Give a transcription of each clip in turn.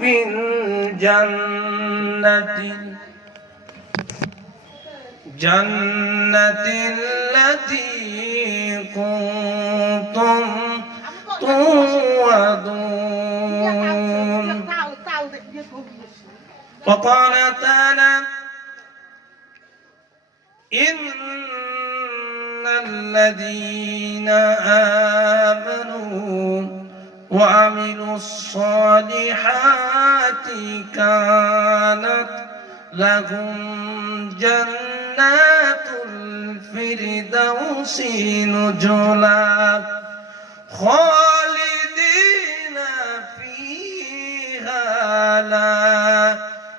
بالجنة التي كنتم توعدون. وقال تعالى إن الذين آمنوا وعملوا الصالحات كانت لهم جنات الفردوس نزلا خالدين فيها لا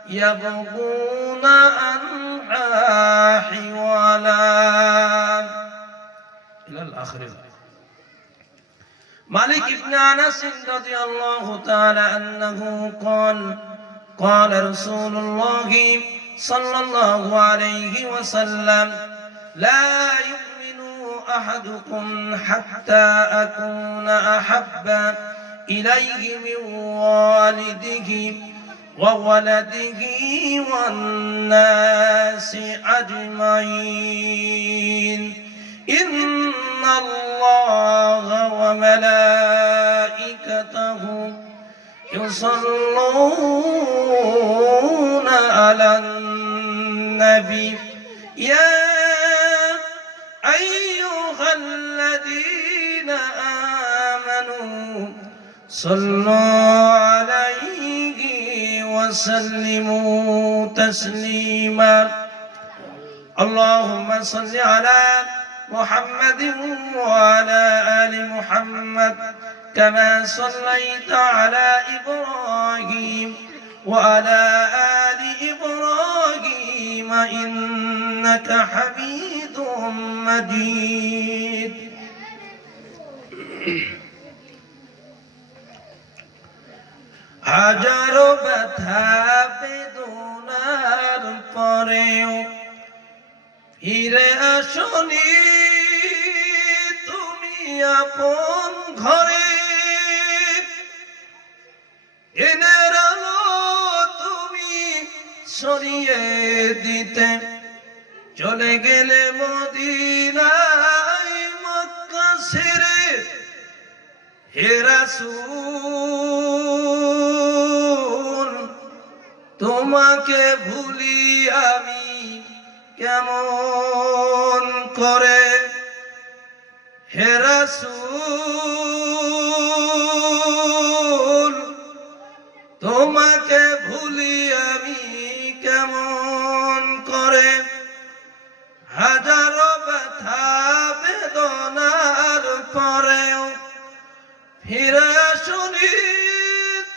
يبغون عنها حولا إلى الآخر. مالك بن أنس رضي الله تعالى عنه قال قال رسول الله صلى الله عليه وسلم لا يؤمن أحدكم حتى أكون أحب إليه من والده وولده والناس أجمعين إن الله وملائكته يصلون على النبي يا أيها الذين آمنوا صلوا عليه وسلموا تسليما. اللهم صل على محمد وعلى آل محمد كما صليت على إبراهيم وعلى آل إبراهيم إنك حميد مجيد. হাজারো ব্যথা বেদনার পরেও ফিরে আসনি তুমি আপন ঘরে দিনের আলো তুমি সরিয়ে দিতে চলে গেলে মদিনায় মক্কা ছেড়ে হে রাসূল তোমাকে ভুলি আমি কেমন করে হে রাসূল তোমাকে ভুলি আমি কেমন করে হাজারো ব্যথা বেদনার পরেও ফিরে আসনি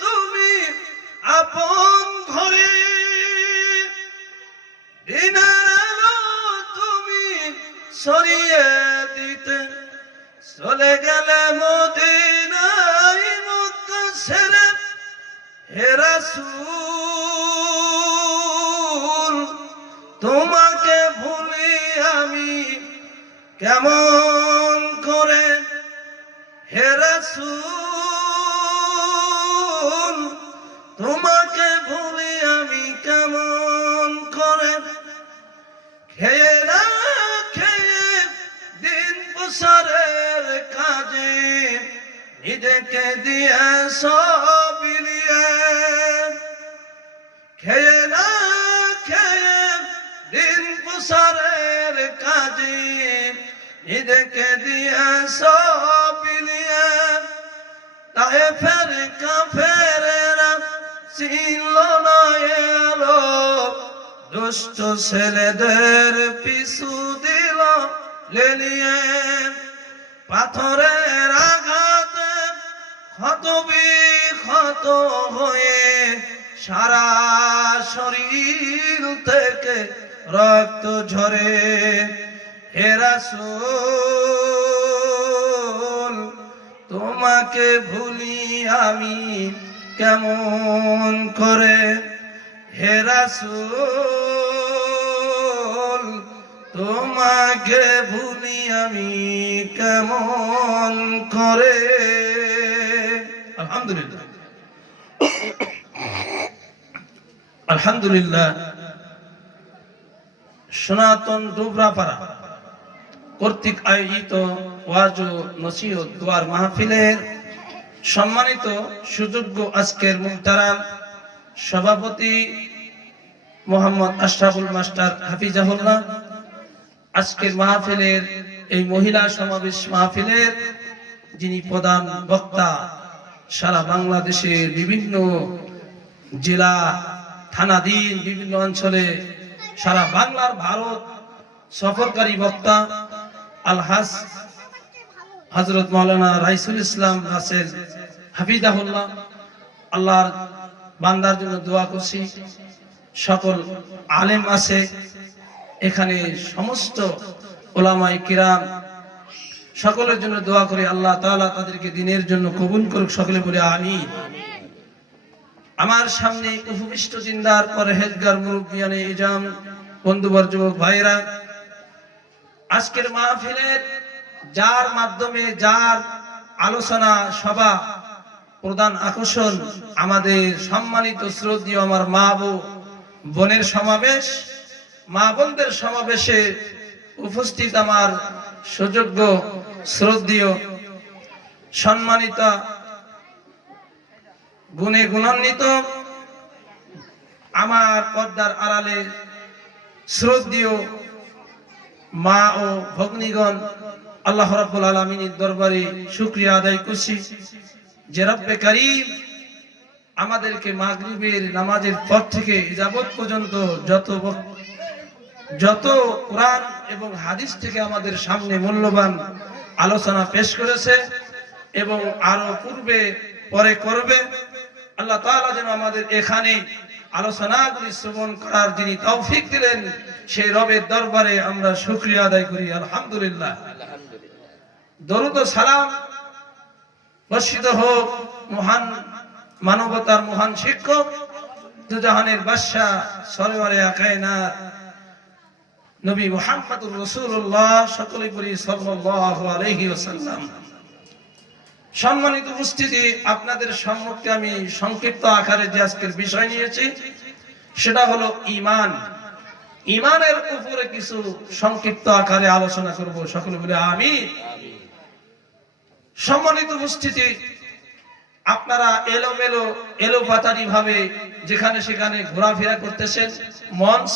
তুমি আপন ঘরে দিনের আলো তুমি সরিয়ে দিতে চলে গেলে মদিনায় মক্কা ছেড়ে হে রাসূল তোমাকে ভুলি আমি কেমন করে হে রাসূল তোমাকে ভুলি আমি কেমন করে খেয়ে না খেয়ে দিন প্রসারের কাজে নিজেকে দিয়ে সব বিলিয়ে খেয়ে না খেয়ে দিন প্রসারের কাজে নিজেকে দিয়ে সব বিলিয়ে তায়েফের কাফেরেরা ছিল না এলো দুষ্ট ছেলেদের পিছু দিল লেলিয়ে পাথরের আঘাতে ক্ষত বিক্ষত হয়ে সারা শরীর থেকে রক্ত ঝরে হে রাসূল তোমাকে ভুলি আমি কেমন করে হে রাসূল তোমাকে ভুলি আমি কেমন করে। আলহামদুলিল্লাহ। আলহামদুলিল্লাহ, সনাতন ডুবরাপাড়া কর্তৃক আয়োজিত ওয়াজ ও নসিহত দোয়ার মাহফিলের সম্মানিত সুযোগ্য আজকের মুহতারাম সভাপতি মোহাম্মদ আশরাফুল মাস্টার হাফিজাহুল্লাহ, আজকের মাহফিলের এই মহিলা সমাবেশ মাহফিলের যিনি প্রধান বক্তা, সারা বাংলাদেশের বিভিন্ন জেলা থানাধীন বিভিন্ন অঞ্চলে সারা বাংলার ভারত সফরকারী বক্তা আলহাজ হযরত মাওলানা রাইসুল ইসলাম রাসেল হাফিজাহুল্লাহ, আল্লাহর বান্দার জন্য দোয়া করছি। সকল আলেম আছে এখানে, সমস্ত উলামায়ে কিরাম, সকলের জন্য দোয়া করি আল্লাহ তাআলা তাদেরকে দ্বীনের জন্য কবুল করুক। সকলে বলে আমিন। আমার সামনে উপবিষ্ট দিনদার পরহেজগার মুরব্বিয়ানে ইজাম, বন্ধুবর, যুবক ভাইরা, আজকের মাহফিলের যার মাধ্যমে যার আলোচনা সভা প্রধান আকর্ষণ আমাদের সম্মানিত শ্রদ্ধেয় আমার মা বোনের সমাবেশ, মা বোনদের সমাবেশে উপস্থিত আমার সুযোগ্য শ্রদ্ধেয় সম্মানিতা গুণে গুণান্বিত আমার পর্দার আড়ালে শ্রদ্ধেয় মা ও ভগ্নীগণ, আল্লাহ রাব্বুল আলামিনের দরবারে শুকরিয়া আদায় করছি যে রব্বে কারীম আমাদেরকে মাগরিবের নামাজের পর থেকে যাবত পর্যন্ত যত কোরআন এবং হাদিস থেকে আমাদের সামনে মূল্যবান আলোচনা পেশ করেছে এবং আরো পূর্বে পরে করবে, আল্লাহ তাআলা যেন আমাদের এখানে আলোচনাগুলি শ্রবণ করার যিনি তৌফিক দিলেন সেই রবের দরবারে আমরা শুকরিয়া আদায় করি আলহামদুলিল্লাহ। দরুদ ও সালাম বর্ষিত হোক মহান মানবতার মহান শিক্ষক দুজাহানের বাদশাহ সরওয়ারে কায়নাত নবী মুহাম্মদুর রাসূলুল্লাহ, সকলে বলি সাল্লাল্লাহু আলাইহি ওয়াসাল্লাম। সম্মানিত উপস্থিতি, আপনাদের সম্মুখে আমি সংক্ষিপ্ত আকারে যে আজকের বিষয় নিয়েছি সেটা হলো ঈমান। ঈমানের উপরে কিছু সংক্ষিপ্ত আকারে আলোচনা করব। সকলে বলে আমিন। সম্মানিত উপস্থিতি, আপনারা এলোপাতারি ভাবে যেখানে সেখানে ঘোরাফেরা করতেছেন। মঞ্চ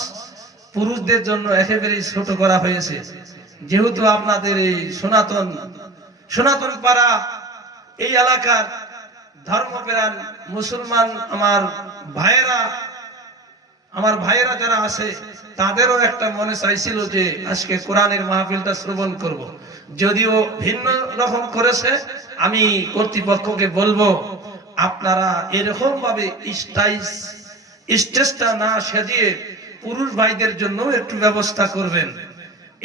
পুরুষদের জন্য একেবারেই ছোট করা হয়েছে, যেহেতু আপনাদের এই সনাতন পাড়া এই এলাকার ধর্মপ্রাণ মুসলমান আমার ভাইয়েরা যারা আছে তাদেরও একটা মনে চাইছিল যে আজকে কোরআনের মাহফিলটা শ্রবণ করব। যদিও ভিন্ন রকম করেছে, আমি কর্তৃপক্ষকে বলবো আপনারা এরকম ভাবে স্টেজটা না সাজিয়ে পুরুষ ভাইদের জন্য একটু ব্যবস্থা করবেন।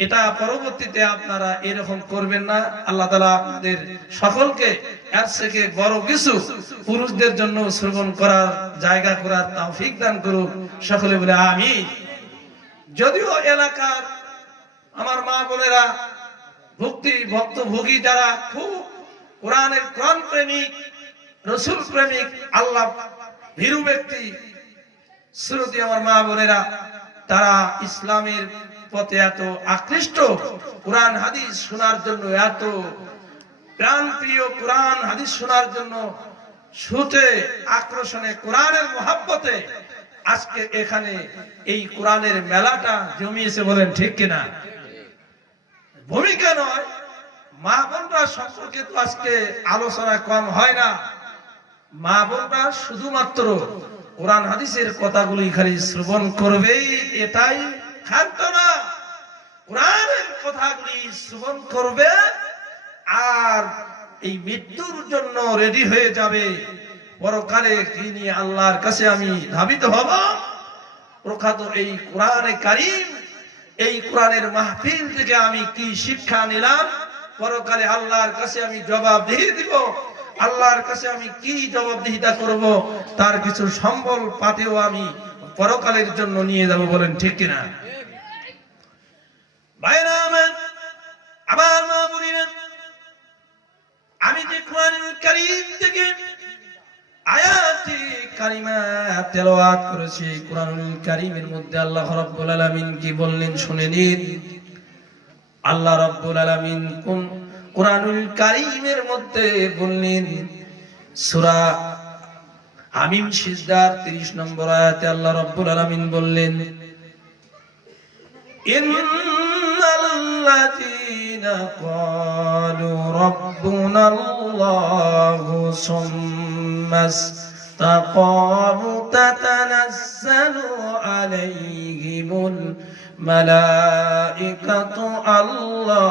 এটা পরবর্তীতে আপনারা এরকম করবেন না। আল্লাহ তাআলা আপনাদের সকলকে এর থেকে বড় কিছু পুরুষদের জন্য শ্রবণ করার জায়গা করার তৌফিক দান করুক। সকলে বলে আমিন। যদিও এলাকার আমার মা বোনেরা ভক্তভোগী যারা খুব কোরআন প্রেমিক, রসুল প্রেমিক, আল্লাহ ভীরু ব্যক্তি শ্রোতি আমার মা বোনেরা, তারা ইসলামের পথে এত আকৃষ্ট, কোরআন হাদিস শোনার জন্য এত প্রাণপ্রিয়, কোরআন হাদিস শোনার জন্য ছুটে আকর্ষণে কোরআনের মহাব্বতে আজকে এখানে এই কোরআনের মেলাটা জমিয়েছে। বলেন ঠিক কিনা? ভূমিকা নয়, মা বোনরা সম্পর্কে তো আজকে আলোচনা কম হয় না। মা বোনরা শুধুমাত্র কোরআন হাদিসের কথাগুলি খালি শ্রবণ করবেই এটাই ক্ষান্ত না, কোরআনের কথাগুলি শ্রবণ করবে আর এই মৃত্যুর জন্য রেডি হয়ে যাবে। পরকালে কি নিয়ে আল্লাহর কাছে আমি ধাবিত হব। প্রখ্যাত এই কোরআনে কারীম, এই কোরআনের মাহফিল থেকে আমি কি শিক্ষা নিলাম, পরকালে আল্লাহর কাছে আমি জবাবদিহি দিব। আল্লাহর কাছে আমি কি জবাবদিহিতা করব, তার কিছু সম্বল পাতেও আমি পরকালের জন্য নিয়ে যাব। বলেন ঠিক কিনা? ভাইরা আমার মা বোনেরা, আমি যে কোরআনুল কারীম থেকে আয়াতে কারিমা তেলাওয়াত করেছি। কোরআনুল কারীমের মধ্যে আল্লাহ রাব্বুল আলামিন কি বললেন শুনে নিন। আল্লাহ রাব্বুল আলামিন কোরআনুল কারীমের মধ্যে বললেন সূরা হামিম সিজদার 30 নম্বর আয়াতে আল্লাহ রাব্বুল আলামিন বললেন ইন্নাল্লাযীনা ক্বালু রাব্বুনাল্লাহু সুম্মাস্তাকামু তাতানাজ্জালু আলাইহিমুল মালাইকাতু আল্লা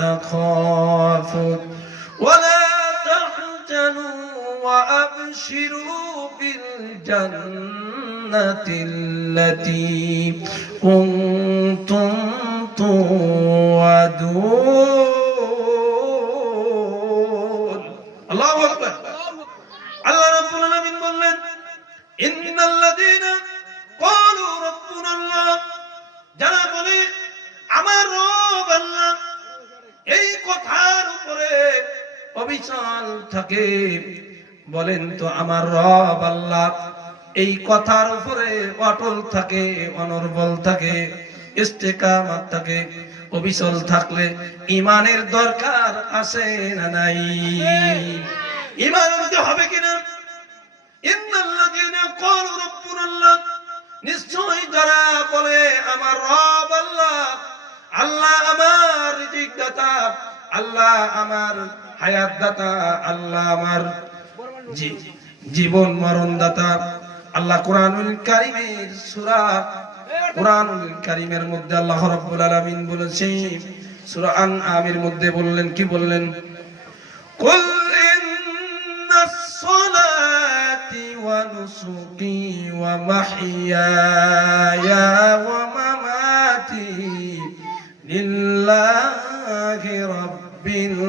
তাখাফু ওয়া লা তাহজানু ওয়া আবশিরু বিল জান্নাতিল্লাতী কুনতুম তুআদুন। আল্লাহু আকবার। আল্লাহ রাব্বুল আলামিন বললেন ইন্নাল্লাযীনা ক্বালু রাব্বুনাল্লাহ, যারা বলে আমার রব আল্লাহ, এই কথার উপরে অবিচল থাকে। বলেন তো আমার রব আল্লাহ এই কথার উপরে অটল থাকে, অনর্বল থাকে, ইস্তেকামাত থাকে। অবিচল থাকলে ঈমানের দরকার আছে না নাই? ঈমান আনতে হবে কিনা? ইন্নাল্লাযীনা ক্বালু রাব্বুনাল্লাহ, নিশ্চয় যারা বলে আমার রব আল্লাহ, আল্লাহ আমার রিজিক দাতা, আল্লাহ আমার হায়াত দাতা, আল্লাহ আমার জীবন মরণ দাতা। আল্লাহ কোরআনুল কারীমের সূরা কোরআনুল কারীমের মধ্যে আল্লাহ রাব্বুল আলামিন বলেছেন সূরা আনআমের মধ্যে বললেন কি বললেন? কুল ইন্নাস সালাতি ওয়া নুসুকি ওয়া মাহইয়ায়া ওয়া মামাতি লিল্লাহি রাব্বিল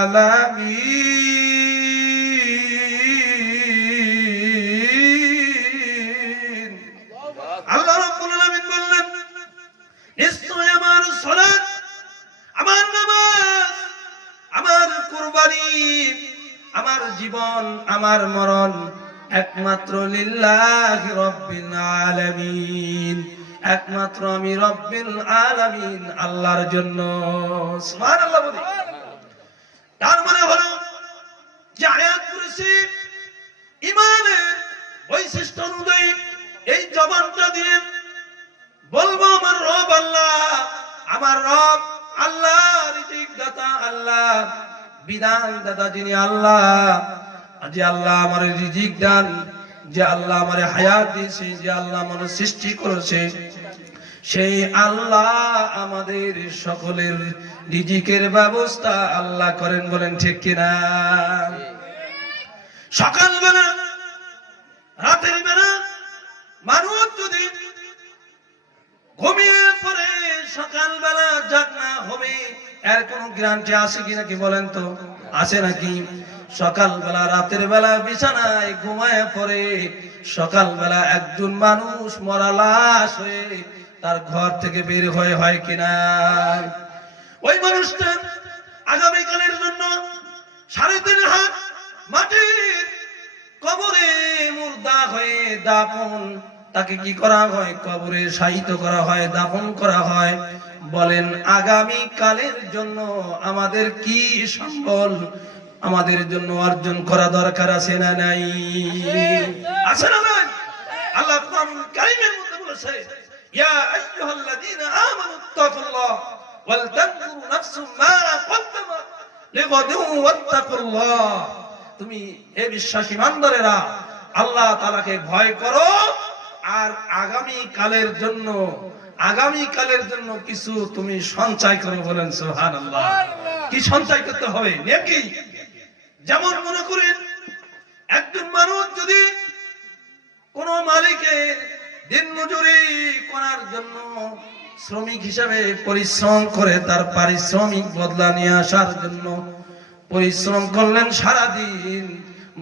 আলামিন। আল্লাহ রাব্বুল আলামিন বললেন নিশ্চয় আমার সালাত, আমার নামাজ, আমার কুরবানি, আমার জীবন, আমার মরণ একমাত্র লিল্লাহি রাব্বিল আলামিন, একমাত্র আমি রব্বিল আলামিন আল্লাহর জন্য। সুবহানাল্লাহ বলি। তার মানে হলো যে আয়াত করেছি ঈমানের বৈশিষ্ট্য অনুযায়ী এই জবানটা দিয়ে বলবো আমার রব আল্লাহ, আমার রব আল্লাহ রিজিক দাতা, আল্লাহ বিধান দাতা যিনি আল্লাহ, যে আল্লাহ আমার রিজিক দান, যে আল্লাহ আমার হায়াত দিয়েছে, যে আল্লাহ আমার সৃষ্টি করেছে, সেই আল্লাহ আমাদের সকলের রিজিকের ব্যবস্থা আল্লাহ করেন। বলেন ঠিক কিনা? সকালবেলা রাতের বেলা মানুষ যদি ঘুমিয়ে পড়ে সকালবেলা জাগনা হবে, এর কোন গ্যারান্টি আছে কিনা কি বলেন তো? আছে নাকি? সকালবেলা রাতের বেলা বিছানায় ঘুমায় পড়ে সকালবেলা একজন মানুষ মরা লাশ হয়ে তার ঘর থেকে বের হয়ে হয় কিনা? ওই মানুষটা আগামীকালের জন্য 3.5 হাত মাটির কবরে মুর্দা হয়ে দাফন, তাকে কি করা হয়? কবরে শায়িত করা হয়, দাফন করা হয়। বলেন আগামী কালের জন্য আমাদের কি সম্বল আমাদের জন্য অর্জন করা দরকার আছে না নাই? আছে না নাই? আল্লাহ কোরআনুল কারীমের মধ্যে বলেছে ইয়া আইয়ুহাল্লাযীনা আমানুত্তাকুল্লাহ ওয়াল তানজুর নাফসুম মা কদ্দামাত লিগাদিন ওয়াত্তাকুল্লাহ। তুমি হে বিশ্বাসী বান্দারেরা আল্লাহ তাআলাকে ভয় করো আর আগামী কালের জন্য কিছু তুমি সঞ্চয় করো। বলেন সুবহানাল্লাহ। কি সঞ্চয় করতে হবে? নেকি। যেমন মনে করেন একজন মানুষ যদি কোন মালিকের দিন মজুরি করার জন্য শ্রমিক হিসেবে পরিশ্রম করে, তার পারিশ্রমিক বদলা নিয়ে আসার জন্য পরিশ্রম করলেন সারাদিন,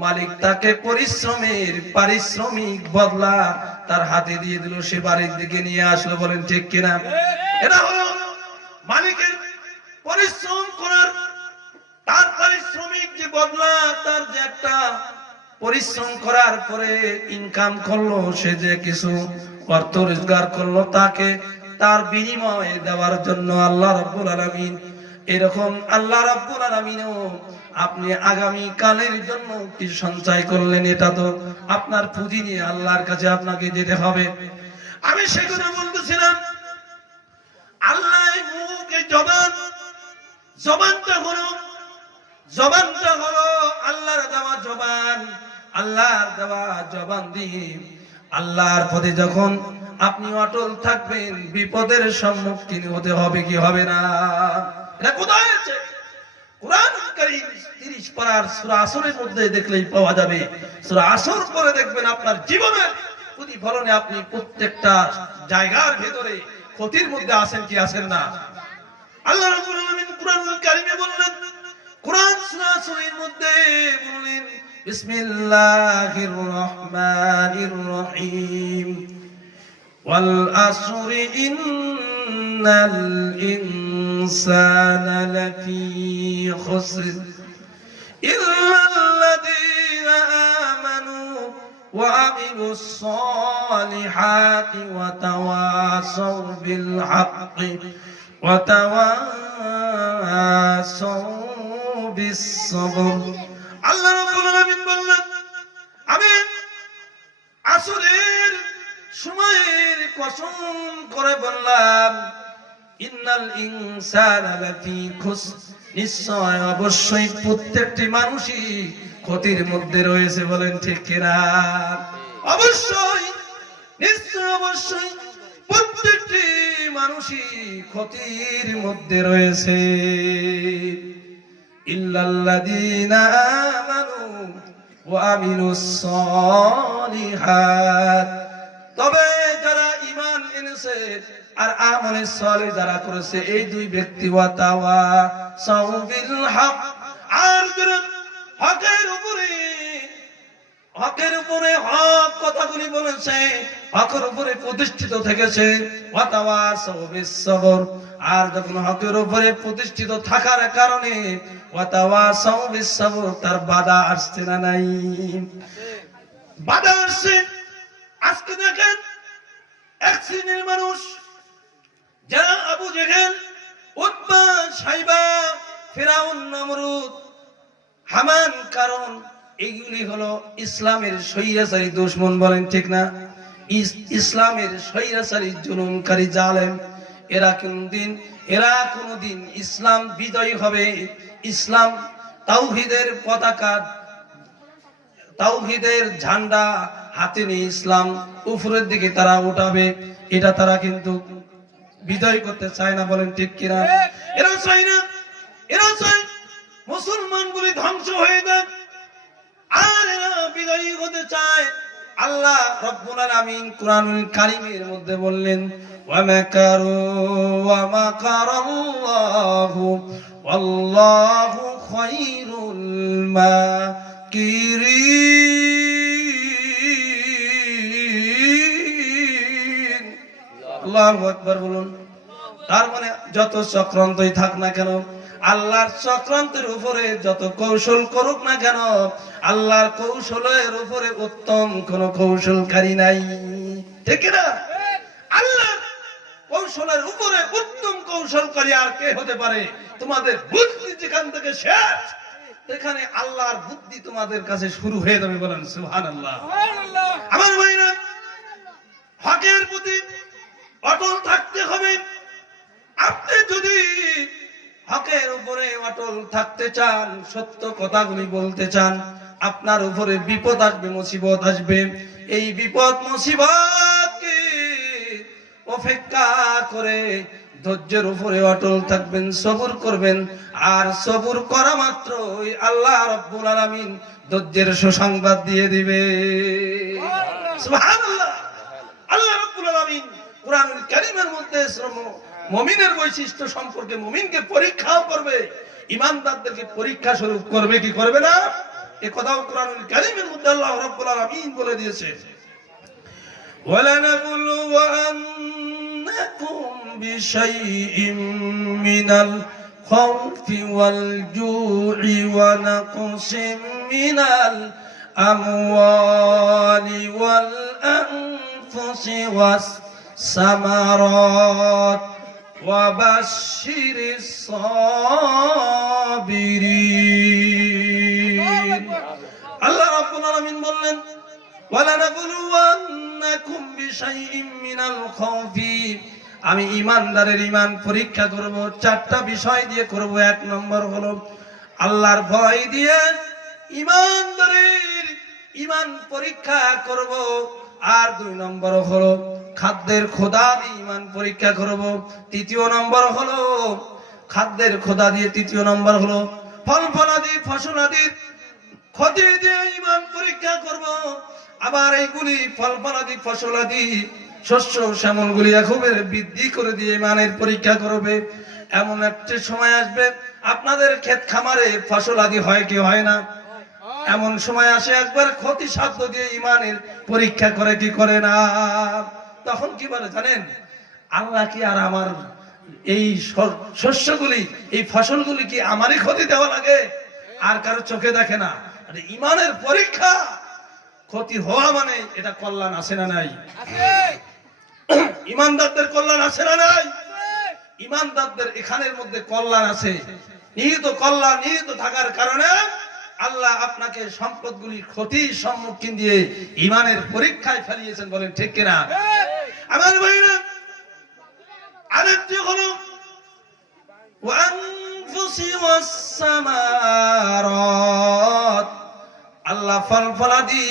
মালিক তাকে পরিশ্রমের পারিশ্রমিক বদলা তার হাতে দিয়ে দিল, সে বাড়ির দিকে নিয়ে আসলো। বলেন ঠিক কিনা? এটা হলো মালিকের পরিশ্রম করার, তার পারিশ্রমিক যে বদলা, তার যে একটা পরিশ্রম করার পরে ইনকাম করলো, সে যে কিছু অর্থ রোজগার করলো, তাকে তার বিনিময়ে দেওয়ার জন্য আল্লাহ রাব্বুল আলামিন এরকম আল্লাহ রাব্বুল আলামিনও আপনি আগামী কালের জন্য কি সঞ্চয় করলেন, এটা তো আপনার পুঁজি নিয়ে আল্লাহর কাছে আপনাকে যেতে হবে। আমি সেগুলো বলতেছিলাম, আল্লাহ মুখ, এই জবানটা হলো আল্লাহর দেওয়া জবান। আল্লাহর দেওয়া জবান দিয়ে আল্লাহর পথে যখন আপনি অটল থাকবেন, বিপদের সম্মুখীন হতে হবে কি হবে না? এটা কোথায় আছে? কুরআন কারীম 30 পারার সূরা আসরের মধ্যে দেখলেই পাওয়া যাবে। সূরা আসর পরে দেখবেন আপনার জীবনের প্রতিফলনে আপনি প্রত্যেকটা জায়গার ভিতরে ক্ষতির মধ্যে আছেন কি আছেন না। আল্লাহ রাব্বুল আলামিন কুরআনুল কারীমে বললেন, কুরআন সূরা আসরের মধ্যে বললেন, বিসমিল্লাহির রহমানির রহিম, ওয়াল আসরি ইন্নাল ইনসানা লাফি খুসর ইল্লাল্লাযীনা আমানু ওয়া আমিলুস সালিহাতি ওয়া তাওয়াসাউ বিল হাক্কি ওয়া তাওয়াসাউ বিস সবর। আল্লাহ রাব্বুল আলামিন বললেন, আমি আসরের সময়ের কসম করে বললাম, ইন্নাল ইনসানা লাফি খুসর, নিশ্চয় অবশ্যই প্রত্যেকটি মানুষই ক্ষতির মধ্যে রয়েছে। বলেন ঠিক কিনা? অবশ্যই, নিশ্চয়, অবশ্যই প্রত্যেকটি মানুষই ক্ষতির মধ্যে রয়েছে। ইল্লাল্লাযীনা আমানু ওয়া আমিলুস সালিহাত, তবে যারা ঈমান এনেছে আর আমলে সালেহ যারা করেছে, এই দুই ব্যক্তি, ওয়া তাওয়াসাউ বিল হক, আর যারা হকের উপরে হক কথাগুলি বলেছে, হকের উপরে প্রতিষ্ঠিত থেকেছে, ওয়া তাওয়াসাউ বিস সবর, আর যখন হকের উপরে প্রতিষ্ঠিত থাকার কারণে ওয়া তাওয়াসাউ বিস সবর, তার বাধা আসছে না নাই? বাধা আসছে। আজকে দেখেন এক শ্রেণীর মানুষ যারা আবু জেহেল, উতবা, সাইবা, ফিরাউন, নমরুদ, হামান, কারণ এইগুলি হলো ইসলামের স্বৈরাচারী দুশমন। বলেন ঠিক না? ইসলামের স্বৈরাচারী জুলুমকারী জালেম। এরা কোনদিন ইসলাম বিজয়ী হবে, ইসলাম তাওহীদের পতাকা, তাওহীদের ঝান্ডা হাতে নিয়ে ইসলাম উপরের দিকে তারা উঠাবে, এটা তারা কিন্তু বিজয় করতে চায় না। বলেন ঠিক কিনা? এরা চায় না, এরা চায় মুসলমানগুলি ধ্বংস হয়ে যায়, আর এরা বিজয়ী হতে চায়। আল্লাহ রাব্বুল আলামিন কুরআনুল কারীমের মধ্যে বললেন, ওয়া মাকারু ওয়া মাকারাল্লাহু ওয়াল্লাহু খায়রুল মাকিরিন। আল্লাহু আকবার বলুন। তার মানে যত চক্রান্তই থাক না কেন, আল্লাহর চক্রান্তের উপরে যত কৌশল করুক না কেন, আল্লাহর কৌশলের উপরে উত্তম কোন কৌশলকারী নাই। ঠিক না? আল্লাহর কৌশলের উপরে উত্তম কৌশলকারী আর কে হতে পারে? তোমাদের বুদ্ধি যেখান থেকে শেষ, সেখানে আল্লাহর বুদ্ধি তোমাদের কাছে শুরু হয়ে যাবে। বলেন সুবহানাল্লাহ। আমার ভাইরা, হকের প্রতি অটল থাকতে হবে। আপনি যদি হকের উপরে অটল থাকতে চান, সত্য কথাগুলি বলতে চান, আপনার উপরে বিপদ আসবে, মুসিবত আসবে। এই বিপদ মুসিবতকে অপেক্ষা করে ধৈর্যের উপরে অটল থাকবেন, সবর করবেন। আর সবর করা মাত্রই আল্লাহ রাব্বুল আলামিন ধৈর্যের সুসংবাদ দিয়ে দিবে। সুবহানাল্লাহ। আল্লাহ রাব্বুল আলামিন কুরআনুল কারীমের মধ্যে মুমিনের বৈশিষ্ট্য সম্পর্কে, মুমিনকে পরীক্ষাও করবে, ঈমানদারদেরকে পরীক্ষা স্বরূপ করবে কি করবে না, এই কথাও কুরআনুল কারীমের মধ্যে আল্লাহ রাব্বুল আলামিন বলে দিয়েছে। ওয়ালানাবলুওয়ান্নাকুম বিশাইইম মিনাল খাউফি ওয়াল জু'i ওয়া নাকসিম মিনাল আমওয়ালি ওয়াল আনফুসি ওয়াস সামারাত ওয়া বাশশিরিস সাবিরিন। আল্লাহ রাব্বুল আলামিন বললেন, ওয়ালানাবলুওয়ান্নাকুম বিশাইইম মিনাল খাউফি, আমি ঈমানদারের ঈমান পরীক্ষা করব চারটা বিষয় দিয়ে করব। এক নম্বর হলো আল্লাহর ভয় দিয়ে ঈমানদারের ঈমান পরীক্ষা করব। আর দুই নম্বর হলো খাদ্যের খোদা দিয়ে ঈমান পরীক্ষা করব। তৃতীয় নম্বর হলো খাদ্যের খোদা দিয়ে, তৃতীয় নম্বর হলো ফল ফলাদি ফসলাদির ক্ষতি দিয়ে ঈমান পরীক্ষা করব। আবার এইগুলি ফল ফলাদি ফসলাদি শস্য শ্যামলগুলি এখবের বৃদ্ধি করে দিয়ে ঈমানের পরীক্ষা করবে। এমন একটা সময় আসবে আপনাদের ক্ষেত খামারে ফসল আদি হয় কি হয় না, এমন সময় আসে একবার ক্ষতি সাধ্য দিয়ে ঈমানের পরীক্ষা করে কি করে না। তখন কি বলে জানেন, আল্লাহ কি আর আমার এই শস্যগুলি এই ফসলগুলি কি আমারই ক্ষতি দেওয়া লাগে, আর কারো চোখে দেখে না। ঈমানের পরীক্ষা ক্ষতি হওয়া মানে এটা কল্যাণ আছে না নাই? ঈমানদারদের কল্যাণ আছে না নাই? ঈমানদারদের এখানের মধ্যে কল্যাণ আছে। নিহিত কল্যাণ নিহিত থাকার কারণে আল্লাহ আপনাকে সম্পদগুলির ক্ষতির সম্মুখীন দিয়ে ঈমানের পরীক্ষায় ফেলিয়েছেন। বলেন ঠিক কিনা? আমার ভাইরা, আরেকটি হলো ওয়ানফুসি ওয়াস সামারাত, আল্লাহ ফল ফলাদি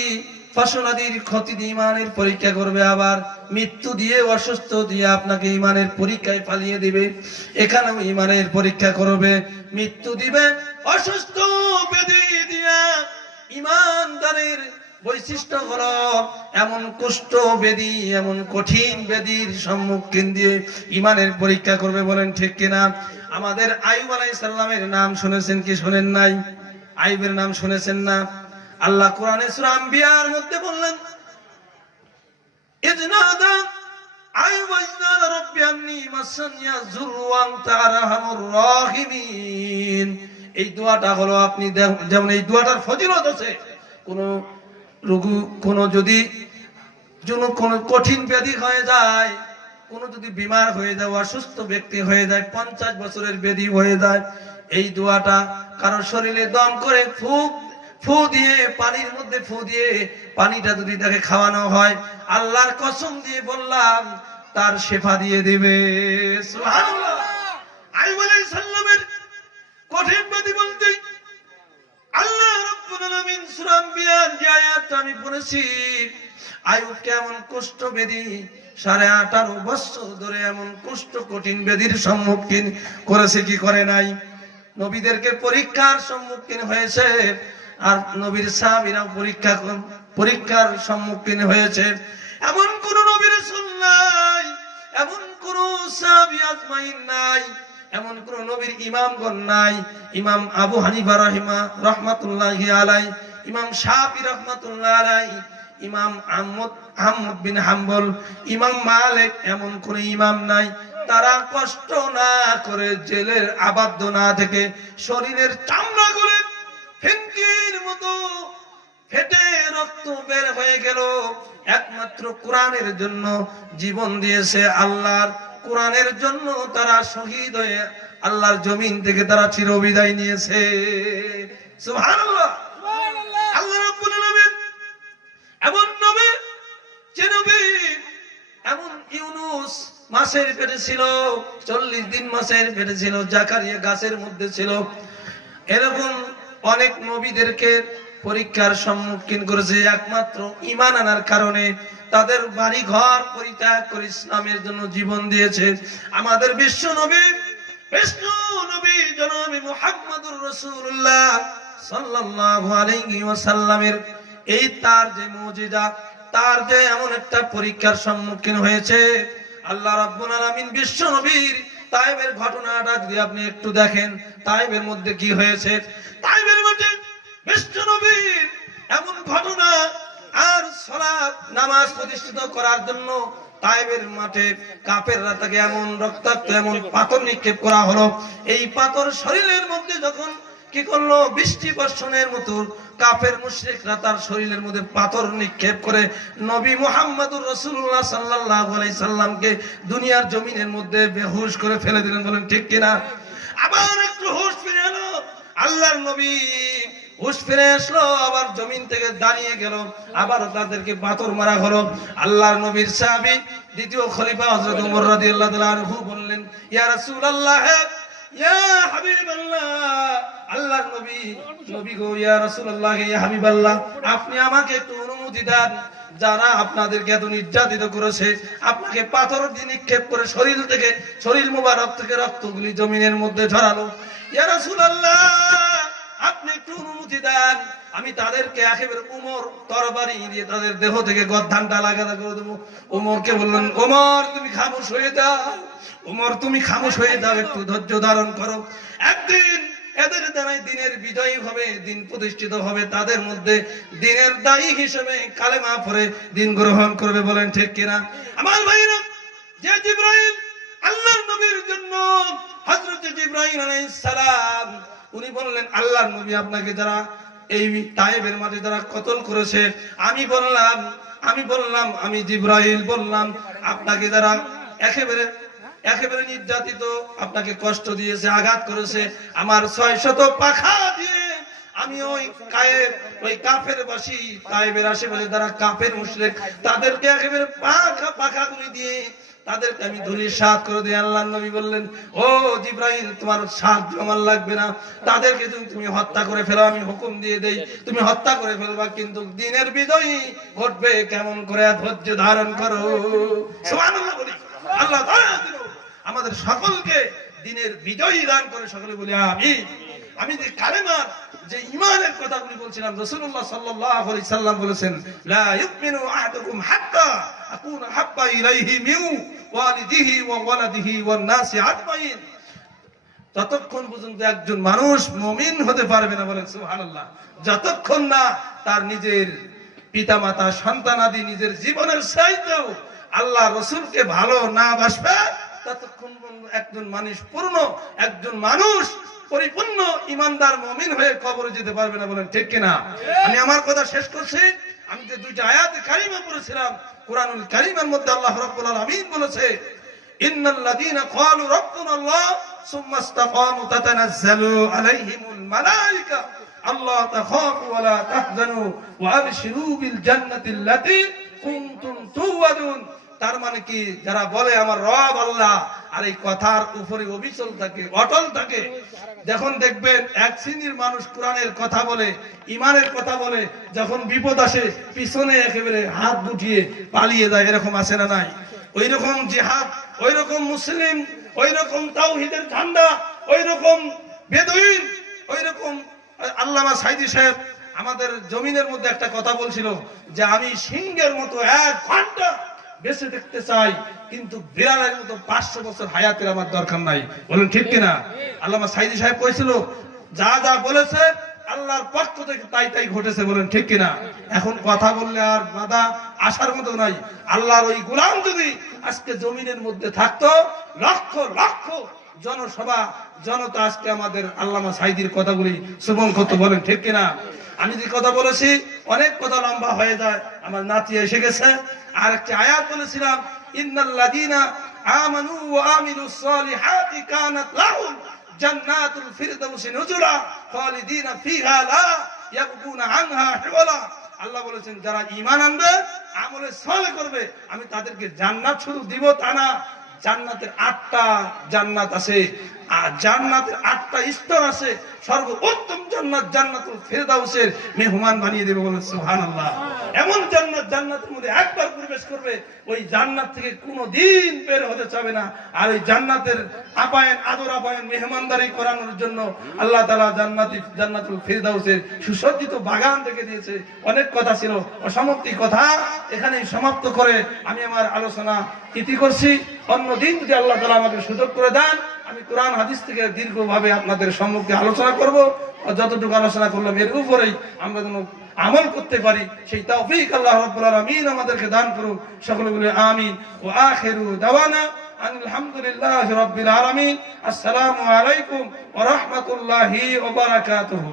ফসলাদির ক্ষতি দিয়ে ঈমানের পরীক্ষা করবে। আবার মৃত্যু দিয়ে অসুস্থ দিয়ে আপনাকে ঈমানের পরীক্ষায় ফালিয়ে দিবে। এখানেও ঈমানের পরীক্ষা করবে, মৃত্যু দিবে অসুস্থ ব্যাধি দিয়া। ঈমানদারের বৈশিষ্ট্য হলো এমন কুষ্ঠ ব্যাধি, এমন কঠিন ব্যাধির সম্মুখীন দিয়ে ঈমানের পরীক্ষা করবে। বলেন ঠিক কিনা? আমাদের আইয়ুব আলাইহিস সালামের নাম শুনেছেন কি শুনেন নাই? আইয়ুবের নাম শুনেছেন না? আল্লাহ কোরআনে সূরা আম্বিয়ার মধ্যে বললেন, ইজনাদা আইয়ুব ইজনাদা রাব্বি আন্নী মাসানিয়া যুররু ওয়া আনতা আরহামুর রাহিমিন। এই দোয়াটা হলো, আপনি যেমন এই দোয়াটার ফজিলত আছে, যদি কোনো কঠিন ব্যাধি হয়ে যায়, কোনো যদি বিমার হয়ে যায়, অসুস্থ ব্যক্তি হয়ে যায়, 50 বছরের ব্যাধি হয়ে যায়, এই দোয়াটা কারো শরীরে দম করে ফু দিয়ে পানির মধ্যে ফু দিয়ে পানিটা যদি তাকে খাওয়ানো হয়, আল্লাহর কসম দিয়ে বললাম তার শেফা দিয়ে দিবে। সুবহানাল্লাহ। আইয়ুব আলাইহিস সালামের কঠিন ব্যাধি বলতে আল্লাহ রাব্বুল আলামিন সূরা আম্বিয়ার যে আয়াতটা আমি পড়েছি, আইয়ুব কেমন কুষ্ঠ ব্যাধি 18.5 বছর ধরে এমন কুষ্ঠ কঠিন ব্যাধির সম্মুখীন করেছে কি করে নাই? নবীদেরকে পরীক্ষার সম্মুখীন হয়েছে, আর নবীর সাহাবীরাও পরীক্ষার সম্মুখীন হয়েছে। এমন কোন নবী রাসূল নাই, এমন কোন সাহাবী আজমাইন নাই, এমন কোন নবীর ইমামগণ নাই। ইমাম আবু হানিফা রাহমাতুল্লাহি আলাইহি, ইমাম শাফি রাহমাতুল্লাহি আলাইহি, ইমাম আহমদ বিন হাম্বল, ইমাম মালিক, এমন কোন ইমাম নাই তারা কষ্ট না করে জেলের আবদ্ধ না থেকে শরীরের চামড়াগুলো ফেঙ্কির মতো ফেটে রক্ত বের হয়ে গেল, একমাত্র কোরআনের জন্য জীবন দিয়েছে। আল্লাহর কোরআনের জন্য তারা শহীদ হয়ে আল্লাহর জমিন থেকে তারা চিরবিদায় নিয়েছে। সুবহানাল্লাহ। আল্লাহ রাব্বুল আলামিন এমন নবী, যে নবী এমন ইউনুস মাছের পেটে ছিল, 40 দিন মাছের পেটে ছিল, জাকারিয়া গাছের মধ্যে ছিল, এরকম অনেক নবীদেরকে পরীক্ষার সম্মুখীন করেছে। একমাত্র ঈমান আনার কারণে তাদের বাড়ি ঘর পরিত্যাগ করে ইসলামের জন্য জীবন দিয়েছে। আমাদের বিশ্ব নবী জনাবে মুহাম্মদুর রাসূলুল্লাহ সাল্লাল্লাহু আলাইহি ওয়াসাল্লামের এই তার যে মুজিজা, তার যে এমন একটা পরীক্ষার সম্মুখীন হয়েছে, আল্লাহ রাব্বুল আলামিন বিশ্ব নবীর তায়েবের ঘটনাটা যদি আপনি একটু দেখেন, তায়েবের মধ্যে কি হয়েছে। তায়েবের মধ্যে বিশ্ব নবীর এমন ঘটনা, আর সালাত নামাজ প্রতিষ্ঠিত করার জন্য তায়েবের মাঠে কাফেররা তাকে এমন রক্তাক্ত এমন পাথর নিক্ষেপ করা হলো। এই পাথর শরীরের মধ্যে যখন কি করলো, বৃষ্টি বর্ষণের মতো কাফের মুশরিকরা তার শরীরের মধ্যে পাথর নিক্ষেপ করে নবী মুহাম্মদুর রাসূলুল্লাহ সাল্লাল্লাহু আলাইহি সাল্লামকে দুনিয়ার জমিনের মধ্যে বেহুশ করে ফেলে দিলেন, বলেন ঠিক কিনা? আবার একটু হুঁশ ফিরে এলো, আল্লাহর নবী হুঁশ ফিরে আসলো, আবার জমিন থেকে দাঁড়িয়ে গেল, আবার তাদেরকে পাথর মারা হলো। আল্লাহর নবীর সাহাবী দ্বিতীয় খলিফা হযরত ওমর রাদিয়াল্লাহু তাআলা আনহু বললেন, ইয়া রাসূলুল্লাহ, ইয়া হাবিবাল্লাহ, আল্লাহর নবী গো, ইয়া রাসূলুল্লাহ, ইয়া হাবিবাল্লাহ, আপনি আমাকে একটু অনুমতি দেন, যারা আপনাদেরকে এত নির্যাতিত করেছে, আপনাকে পাথর দিয়ে নিক্ষেপ করে শরীর মুবারক থেকে রক্তগুলি জমিনের মধ্যে ঝরালো, ইয়া রাসূলুল্লাহ, আপনি একটু অনুমতি দেন, আমি তাদেরকে একেবারে উমর তরবারি দিয়ে তাদের দেহ থেকে গর্দানটা লাগাতে করে দেবো। উমরকে বললেন, ওমর তুমি খামোশ হয়ে যাও, ওমর তুমি খামোশ হয়ে যাও, একটু ধৈর্য ধারণ করো, একদিন এদের দ্বারাই দিনের বিজয়ী হবে, দিন প্রতিষ্ঠিত হবে, তাদের মধ্যে দিনের দায়ী হিসেবে কালেমা পড়ে দিন গ্রহণ করবে, বলেন ঠিক কিনা? আমার ভাইরা, যে জিবরাইল আল্লাহর নবীর জন্য, হযরত জিবরাইল আলাইহিস সালাম, উনি বললেন, আল্লাহর নবী আপনাকে যারা এই তায়েবের মাঠে যারা কতল করেছে, আমি বললাম আমি জিবরাইল বললাম, আপনাকে যারা একেবারে নির্যাতিত, আপনাকে কষ্ট দিয়েছে, আঘাত করেছে, আমার 600 পাখা দিয়ে আমি ওই কাফের বাসী তায়েবের আশেপাশে যারা কাফের মুশরিক, তাদেরকে একেবারে পাখাগুলি দিয়ে তাদেরকে আমি ধূলিসাৎ করে দিই। আল্লাহর নবী বললেন, ও জিবরাইল, তোমার সাহায্য আমার লাগবে না, তাদেরকে তুমি হত্যা করে ফেলো, আমি হুকুম দিয়ে দেই, তুমি হত্যা করে ফেলবা, কিন্তু দিনের বিজয়ী ঘটবে কেমন করে, ধৈর্য ধারণ করো। সুবহানাল্লাহ বলি, আল্লাহ দয়া দিল আমাদের সকলকে দিনের বিজয়ী দান করে, সকলে বলি আমিন। আমি যে কালেমার যে ঈমানের কথাগুলি বলছিলাম, রাসূলুল্লাহ সাল্লাল্লাহু আলাইহি সাল্লাম বলেছেন, লা ইউমিনু আহাদুকুম হাত্তা আকুনা হাব্বা ইলাইহি মিন ওয়ালিদিহি ওয়া ওয়ালাদিহি ওয়ান নাসি আজমাইন। যতক্ষণ পর্যন্ত একজন মানুষ মুমিন হতে পারবে না, বলেন সুবহানাল্লাহ, যতক্ষণ না তার নিজের পিতামাতা, সন্তানাদি, নিজের জীবনের চাইতেও আল্লাহ রাসূলকে ভালো না বাসবে, ততক্ষণ একজন মানুষ পরিপূর্ণ ইমানদার মুমিন হয়ে কবরে যেতে পারবে না, বলেন ঠিক কিনা? আমি আমার কথা শেষ করছি। আমি যে দুইটা আয়াত কারিমা পড়েছিলাম, কুরআনুল কারীমের মধ্যে আল্লাহ রাব্বুল আলামিন বলেছে, ইন্নাল্লাযীনা ক্বালু রাব্বুনাল্লাহ সুম্মা ইসতাকামু তাতানাজ্জালু আলাইহিমুল মালায়েকা আল্লা তাখাফু ওয়া লা তাহজানু ওয়া আবশিরু বিল জান্নাতিল্লাতী কুনতুম তুওয়াদুন। তার মানে কি, যারা বলে আমার রব আল্লাহ, আর এই কথার উপরে অবিচল থাকে, অটল থাকে, যখন দেখবেন এক শ্রেণীর মানুষ কোরআনের কথা বলে, ইমানের কথা বলে, যখন বিপদ আসে পিছনে একেবারে হাত গুটিয়ে পালিয়ে যায়, এরকম আছে না নাই? ওই রকম জিহাদ, ওই রকম মুসলিম, ওই রকম তাওহীদের ঝান্ডা, ওই রকম বেদুইন, ওই রকম। আল্লামা সাঈদী সাহেব আমাদের জমিনের মধ্যে একটা কথা বলছিল যে, আমি সিংহের মতো 1 ঘন্টা বেঁচে দেখতে চাই, কিন্তু বিড়ালের মতো 500 বছর হায়াতের আমার দরকার নাই, বলেন ঠিক কিনা? আল্লামা সাঈদী সাহেব কইছিল, যা যা বলেছে আল্লাহর পক্ষ থেকে তাই ঘটেছে, বলেন ঠিক কিনা? এখন কথা বললে আর বাধা আসার মতো নাই। আল্লাহর ওই গোলাম যদি আজকে জমিনের মধ্যে থাকতো, লক্ষ লক্ষ জনতা আজকে আমাদের আল্লামা সাঈদীর কথাগুলি শ্রবণ করতো, বলেন ঠিক কিনা? আমি যে কথা বলেছি, অনেক কথা লম্বা হয়ে যায়, আমার নাতি এসে গেছে। আর একটা আয়াত বলেছিলাম, ইন্নাল্লাযীনা আমানু ওয়া আমিলুস সালিহাতি কানাত লাহুম জান্নাতুল ফিরদাউসি নুজুলা খালিদিনা ফিহা লা ইয়াবগুনা আনহা হিওয়ালা। আল্লাহ বলেছেন, যারা ঈমান আনবে, আমলে সালেহ করবে, আমি তাদেরকে জান্নাত শুধু দিব তা না, জান্নাতের 8টা জান্নাত আছে, আর জান্নাতের 8টা স্তর আছে, সর্বোত্তম জান্নাত জান্নাতুল ফিরদাউসের মেহমান বানিয়ে দেবে, বলেন সুবহানাল্লাহ। এমন জান্নাতের মধ্যে একবার প্রবেশ করবে, ওই জান্নাত থেকে কোনোদিন বের হতে চাবে না। আর ওই জান্নাতের আদর আপ্যায়ন, মেহমানদারি করানোর জন্য আল্লাহ তাআলা জান্নাতুল ফিরদাউসের সুসজ্জিত বাগান রেখে দিয়েছে। অনেক কথা ছিল, অসমাপ্তি কথা এখানেই সমাপ্ত করে আমি আমার আলোচনা ইতি করছি। অন্যদিন যদি আল্লাহ তাআলা আমাকে সুযোগ করে দেন, আমি কোরআন হাদিস থেকে দীর্ঘভাবে আপনাদের সম্মুখে আলোচনা করব। যতটুকু আলোচনা করলাম এর উপরেই আমরা যেন আমল করতে পারি, সেই তৌফিক আল্লাহ রাব্বুল আলামিন আমাদেরকে দান করুন। সকলে বলি আমিন। ওয়া আখিরু দাওয়ানা আলহামদুলিল্লাহি রাব্বিল আলামিন। আসসালামু আলাইকুম ওয়া রাহমাতুল্লাহি ওয়া বারাকাতুহু।